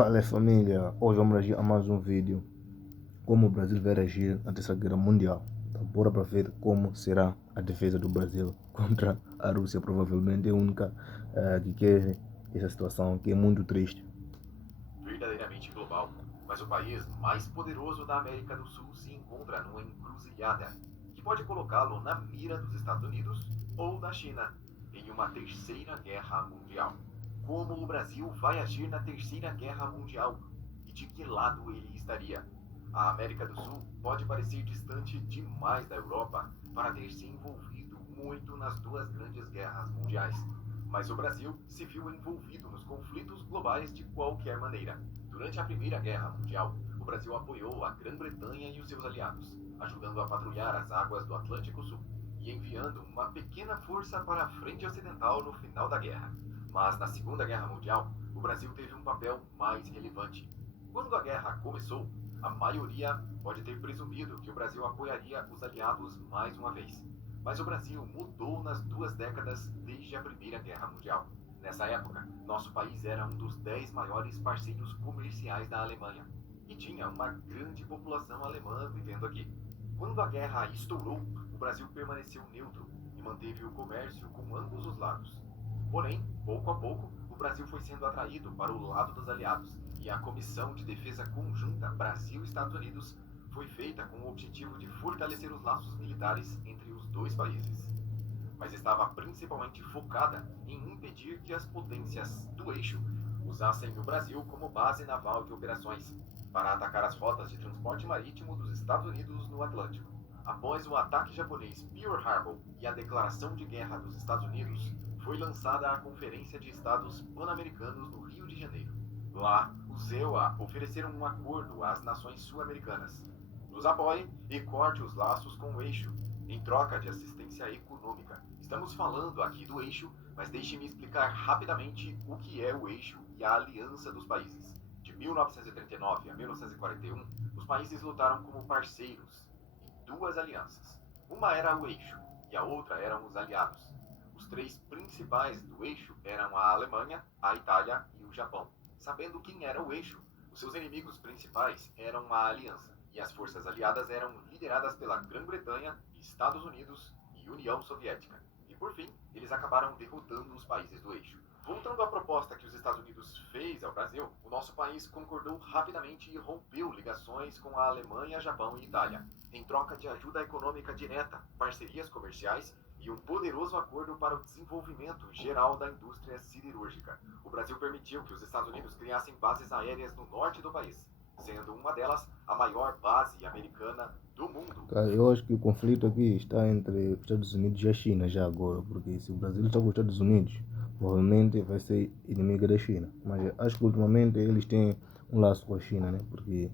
Fala família, hoje vamos reagir a mais um vídeo. Como o Brasil vai reagir na Terceira Guerra Mundial. Então, bora para ver como será a defesa do Brasil contra a Rússia. Provavelmente é a única que quer essa situação, que é muito triste. Verdadeiramente global, mas o país mais poderoso da América do Sul se encontra numa encruzilhada que pode colocá-lo na mira dos Estados Unidos ou da China em uma terceira guerra mundial. Como o Brasil vai agir na terceira guerra mundial e de que lado ele estaria? A América do Sul pode parecer distante demais da Europa para ter se envolvido muito nas duas grandes guerras mundiais, mas o Brasil se viu envolvido nos conflitos globais de qualquer maneira. Durante a Primeira Guerra Mundial, o Brasil apoiou a Grã-Bretanha e os seus aliados, ajudando a patrulhar as águas do Atlântico Sul e enviando uma pequena força para a frente ocidental no final da guerra. Mas na Segunda Guerra Mundial, o Brasil teve um papel mais relevante. Quando a guerra começou, a maioria pode ter presumido que o Brasil apoiaria os aliados mais uma vez. Mas o Brasil mudou nas duas décadas desde a Primeira Guerra Mundial. Nessa época, nosso país era um dos 10 maiores parceiros comerciais da Alemanha e tinha uma grande população alemã vivendo aqui. Quando a guerra estourou, o Brasil permaneceu neutro e manteve o comércio com ambos os lados. Porém, pouco a pouco, o Brasil foi sendo atraído para o lado dos aliados e a Comissão de Defesa Conjunta Brasil-Estados Unidos foi feita com o objetivo de fortalecer os laços militares entre os dois países, mas estava principalmente focada em impedir que as potências do eixo usassem o Brasil como base naval de operações para atacar as rotas de transporte marítimo dos Estados Unidos no Atlântico. Após o ataque japonês Pearl Harbor e a declaração de guerra dos Estados Unidos, foi lançada a Conferência de Estados Pan-Americanos no Rio de Janeiro. Lá, os EUA ofereceram um acordo às nações sul-americanas. Nos apoie e corte os laços com o eixo, em troca de assistência econômica. Estamos falando aqui do eixo, mas deixe-me explicar rapidamente o que é o eixo e a aliança dos países. De 1939 a 1941, os países lutaram como parceiros em duas alianças. Uma era o eixo e a outra eram os aliados. Os três principais do eixo eram a Alemanha, a Itália e o Japão. Sabendo quem era o eixo, os seus inimigos principais eram a aliança, e as forças aliadas eram lideradas pela Grã-Bretanha, Estados Unidos e União Soviética. E por fim, eles acabaram derrotando os países do eixo. Voltando à proposta que os Estados Unidos fez ao Brasil, o nosso país concordou rapidamente e rompeu ligações com a Alemanha, Japão e Itália, em troca de ajuda econômica direta, parcerias comerciais e um poderoso acordo para o desenvolvimento geral da indústria siderúrgica. O Brasil permitiu que os Estados Unidos criassem bases aéreas no norte do país, sendo uma delas a maior base americana do mundo. Cara, eu acho que o conflito aqui está entre os Estados Unidos e a China já agora, porque se o Brasil está com os Estados Unidos, provavelmente vai ser inimigo da China. Mas acho que ultimamente eles têm um laço com a China, né? Porque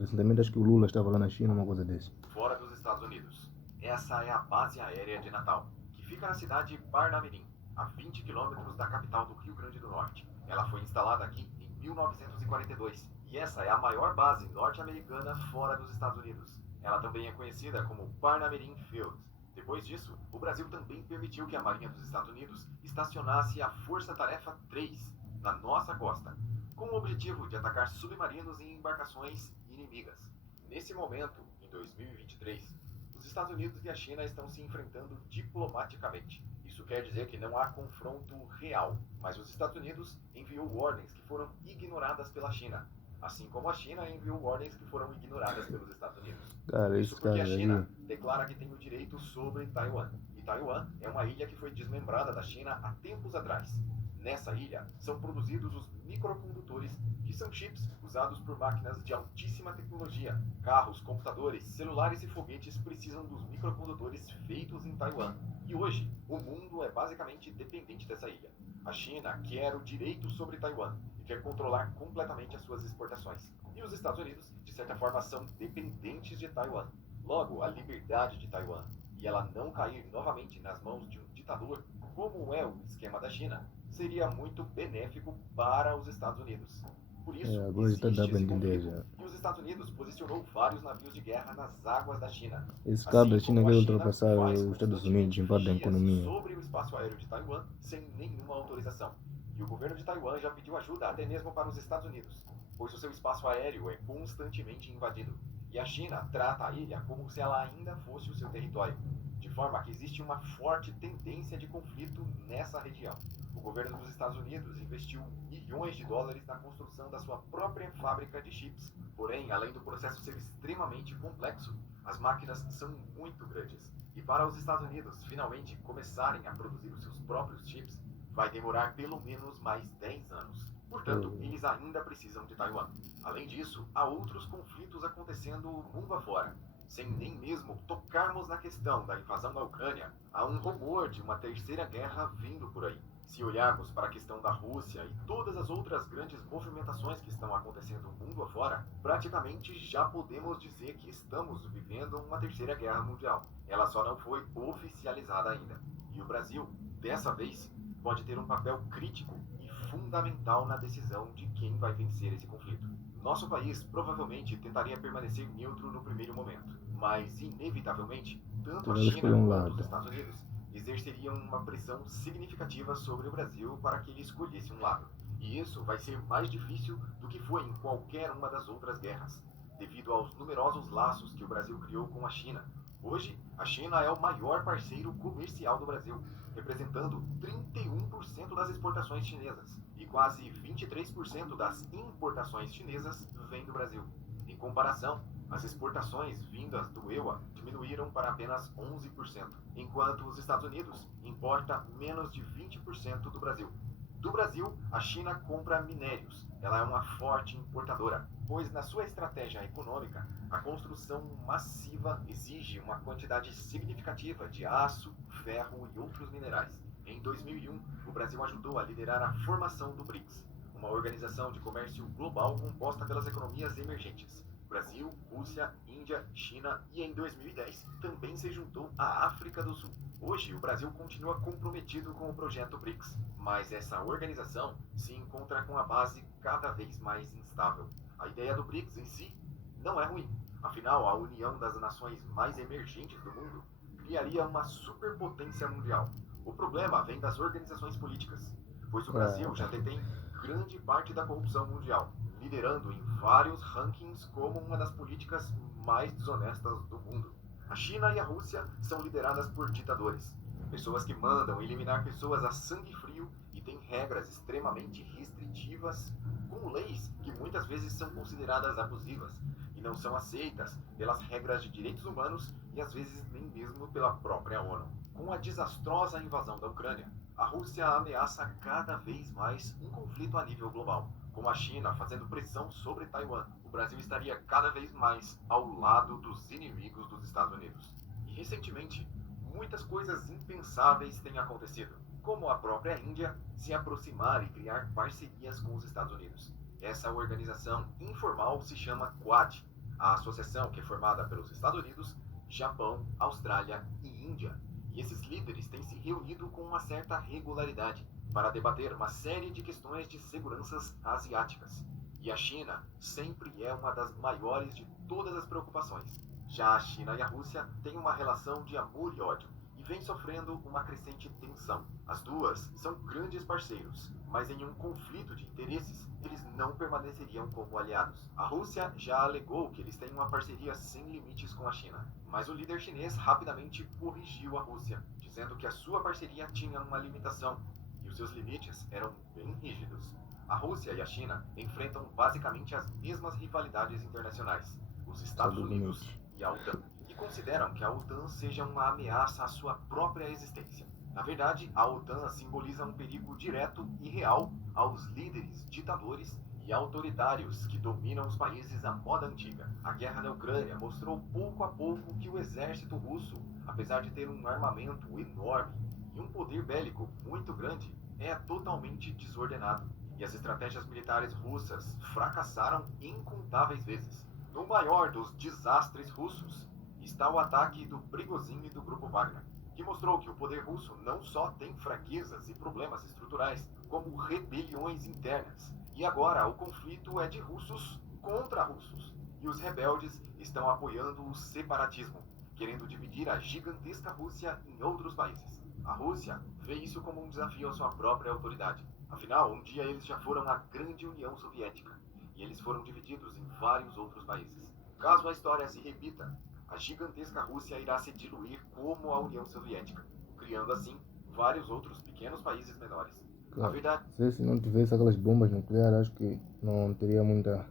recentemente acho que o Lula estava lá na China, uma coisa desse. Fora dos Estados Unidos. Essa é a base aérea de Natal, que fica na cidade de Parnamirim, a 20 quilômetros da capital do Rio Grande do Norte. Ela foi instalada aqui em 1942 e essa é a maior base norte-americana fora dos Estados Unidos. Ela também é conhecida como Parnamirim Field. Depois disso, o Brasil também permitiu que a Marinha dos Estados Unidos estacionasse a Força Tarefa 3 na nossa costa, com o objetivo de atacar submarinos e embarcações inimigas. Nesse momento, em 2023, os Estados Unidos e a China estão se enfrentando diplomaticamente. Isso quer dizer que não há confronto real, mas os Estados Unidos enviou ordens que foram ignoradas pela China, assim como a China enviou ordens que foram ignoradas pelos Estados Unidos. Cara, Isso esse porque cara a aí, China declara que tem o direito sobre Taiwan. E Taiwan é uma ilha que foi desmembrada da China há tempos atrás. Nessa ilha são produzidos os microcondutores, que são chips usados por máquinas de altíssima tecnologia. Carros, computadores, celulares e foguetes precisam dos microcondutores feitos em Taiwan. E hoje, o mundo é basicamente dependente dessa ilha. A China quer o direito sobre Taiwan e quer controlar completamente as suas exportações. E os Estados Unidos, de certa forma, são dependentes de Taiwan. Logo, a liberdade de Taiwan e ela não cair novamente nas mãos de um ditador, como é o esquema da China, seria muito benéfico para os Estados Unidos. Por isso, agora já está existe dando para esse entender conflito, já. e os Estados Unidos posicionou vários navios de guerra nas águas da China. Esse cara da China Como a quer China ultrapassar faz os Estados Unidos constantemente em parte da vigias economia. sobre o espaço aéreo de Taiwan sem nenhuma autorização. E o governo de Taiwan já pediu ajuda até mesmo para os Estados Unidos, pois o seu espaço aéreo é constantemente invadido. E a China trata a ilha como se ela ainda fosse o seu território, de forma que existe uma forte tendência de conflito nessa região. O governo dos Estados Unidos investiu milhões de dólares na construção da sua própria fábrica de chips. Porém, além do processo ser extremamente complexo, as máquinas são muito grandes. E para os Estados Unidos finalmente começarem a produzir os seus próprios chips, vai demorar pelo menos mais 10 anos. Portanto, eles ainda precisam de Taiwan. Além disso, há outros conflitos acontecendo mundo afora. Sem nem mesmo tocarmos na questão da invasão da Ucrânia, há um rumor de uma terceira guerra vindo por aí. Se olharmos para a questão da Rússia e todas as outras grandes movimentações que estão acontecendo mundo afora, praticamente já podemos dizer que estamos vivendo uma terceira guerra mundial. Ela só não foi oficializada ainda. E o Brasil, dessa vez, pode ter um papel crítico e fundamental na decisão de quem vai vencer esse conflito. Nosso país provavelmente tentaria permanecer neutro no primeiro momento, mas inevitavelmente, tanto a China quanto os Estados Unidos exerceriam uma pressão significativa sobre o Brasil para que ele escolhesse um lado. E isso vai ser mais difícil do que foi em qualquer uma das outras guerras, devido aos numerosos laços que o Brasil criou com a China. Hoje, a China é o maior parceiro comercial do Brasil, representando 31% das exportações chinesas e quase 23% das importações chinesas vêm do Brasil. Em comparação, as exportações vindas do EUA diminuíram para apenas 11%, enquanto os Estados Unidos importa menos de 20% do Brasil. Do Brasil, a China compra minérios. Ela é uma forte importadora, pois na sua estratégia econômica, a construção massiva exige uma quantidade significativa de aço, ferro e outros minerais. Em 2001, o Brasil ajudou a liderar a formação do BRICS, uma organização de comércio global composta pelas economias emergentes. Brasil, Rússia, Índia, China e em 2010 também se juntou à África do Sul. Hoje, o Brasil continua comprometido com o projeto BRICS, mas essa organização se encontra com a base cada vez mais instável. A ideia do BRICS em si não é ruim, afinal, a união das nações mais emergentes do mundo criaria uma superpotência mundial. O problema vem das organizações políticas, pois o Brasil já detém grande parte da corrupção mundial, liderando em vários rankings como uma das políticas mais desonestas do mundo. A China e a Rússia são lideradas por ditadores, pessoas que mandam eliminar pessoas a sangue frio e têm regras extremamente restritivas, com leis que muitas vezes são consideradas abusivas e não são aceitas pelas regras de direitos humanos e às vezes nem mesmo pela própria ONU. Com a desastrosa invasão da Ucrânia, a Rússia ameaça cada vez mais um conflito a nível global. Com a China fazendo pressão sobre Taiwan, o Brasil estaria cada vez mais ao lado dos inimigos dos Estados Unidos. E recentemente, muitas coisas impensáveis têm acontecido, como a própria Índia se aproximar e criar parcerias com os Estados Unidos. Essa organização informal se chama Quad, a associação que é formada pelos Estados Unidos, Japão, Austrália e Índia. E esses líderes têm se reunido com uma certa regularidade para debater uma série de questões de seguranças asiáticas. E a China sempre é uma das maiores de todas as preocupações. Já a China e a Rússia têm uma relação de amor e ódio e vem sofrendo uma crescente tensão. As duas são grandes parceiros, mas em um conflito de interesses, eles não permaneceriam como aliados. A Rússia já alegou que eles têm uma parceria sem limites com a China, mas o líder chinês rapidamente corrigiu a Rússia, dizendo que a sua parceria tinha uma limitação e os seus limites eram bem rígidos. A Rússia e a China enfrentam basicamente as mesmas rivalidades internacionais, os Estados Unidos e a OTAN, e consideram que a OTAN seja uma ameaça à sua própria existência. Na verdade, a OTAN simboliza um perigo direto e real aos líderes ditadores e autoritários que dominam os países à moda antiga. A guerra na Ucrânia mostrou pouco a pouco que o exército russo, apesar de ter um armamento enorme e um poder bélico muito grande, é totalmente desordenado. E as estratégias militares russas fracassaram incontáveis vezes. No maior dos desastres russos está o ataque do Prigozhin e do Grupo Wagner, que mostrou que o poder russo não só tem fraquezas e problemas estruturais, como rebeliões internas. E agora o conflito é de russos contra russos. E os rebeldes estão apoiando o separatismo, querendo dividir a gigantesca Rússia em outros países. A Rússia vê isso como um desafio à sua própria autoridade. Afinal, um dia eles já foram a grande União Soviética e eles foram divididos em vários outros países. Caso a história se repita, a gigantesca Rússia irá se diluir como a União Soviética, criando assim vários outros pequenos países menores. A Claro, verdade se não tivesse aquelas bombas nucleares, acho que não teria muita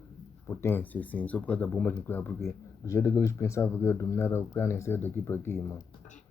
potência, assim, só por causa das bombas nucleares, porque do jeito que eles pensavam que ia dominar a Ucrânia e ser daqui para aqui, mano.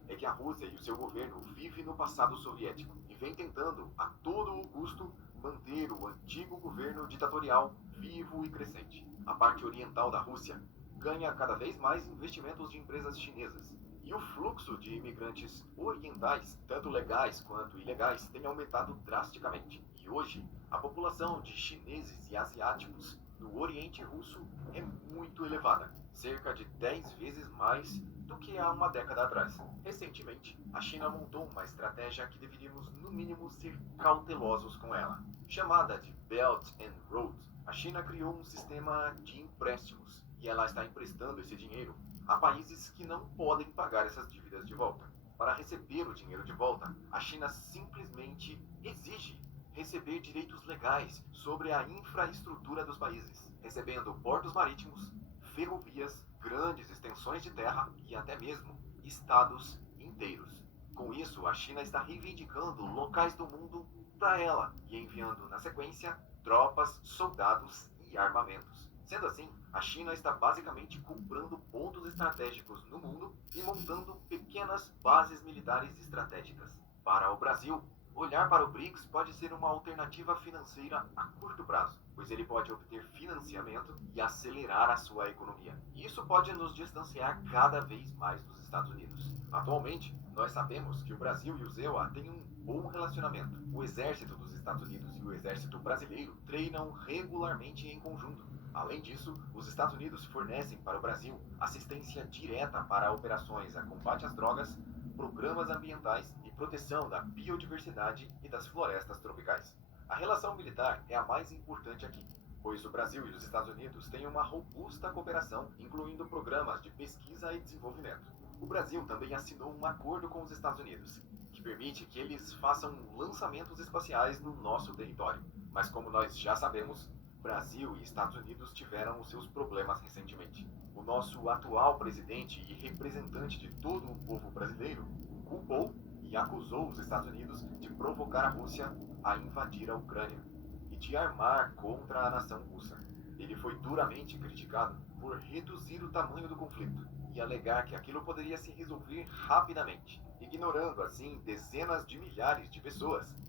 é que a Rússia e o seu governo vivem no passado soviético e vem tentando, a todo o custo, manter o antigo governo ditatorial vivo e crescente. A parte oriental da Rússia ganha cada vez mais investimentos de empresas chinesas. E o fluxo de imigrantes orientais, tanto legais quanto ilegais, tem aumentado drasticamente. E hoje, a população de chineses e asiáticos no Oriente Russo é muito elevada, cerca de 10 vezes mais do que há uma década atrás. Recentemente, a China montou uma estratégia que deveríamos, no mínimo, ser cautelosos com ela. Chamada de Belt and Road, a China criou um sistema de empréstimos e ela está emprestando esse dinheiro a países que não podem pagar essas dívidas de volta. Para receber o dinheiro de volta, a China simplesmente exige receber direitos legais sobre a infraestrutura dos países, recebendo portos marítimos, ferrovias, grandes extensões de terra e até mesmo estados inteiros. Com isso, a China está reivindicando locais do mundo para ela e enviando, na sequência, tropas, soldados e armamentos. Sendo assim, a China está basicamente comprando pontos estratégicos no mundo e montando pequenas bases militares estratégicas. Para o Brasil, olhar para o BRICS pode ser uma alternativa financeira a curto prazo, pois ele pode obter financiamento e acelerar a sua economia. Isso pode nos distanciar cada vez mais dos Estados Unidos. Atualmente, nós sabemos que o Brasil e o ZEUA têm um bom relacionamento. O exército dos Estados Unidos e o exército brasileiro treinam regularmente em conjunto. Além disso, os Estados Unidos fornecem para o Brasil assistência direta para operações a combate às drogas, programas ambientais e proteção da biodiversidade e das florestas tropicais. A relação militar é a mais importante aqui, pois o Brasil e os Estados Unidos têm uma robusta cooperação, incluindo programas de pesquisa e desenvolvimento. O Brasil também assinou um acordo com os Estados Unidos, que permite que eles façam lançamentos espaciais no nosso território. Mas como nós já sabemos, Brasil e Estados Unidos tiveram os seus problemas recentemente. O nosso atual presidente e representante de todo o povo brasileiro culpou e acusou os Estados Unidos de provocar a Rússia a invadir a Ucrânia e de armar contra a nação russa. Ele foi duramente criticado por reduzir o tamanho do conflito e alegar que aquilo poderia se resolver rapidamente, ignorando assim dezenas de milhares de pessoas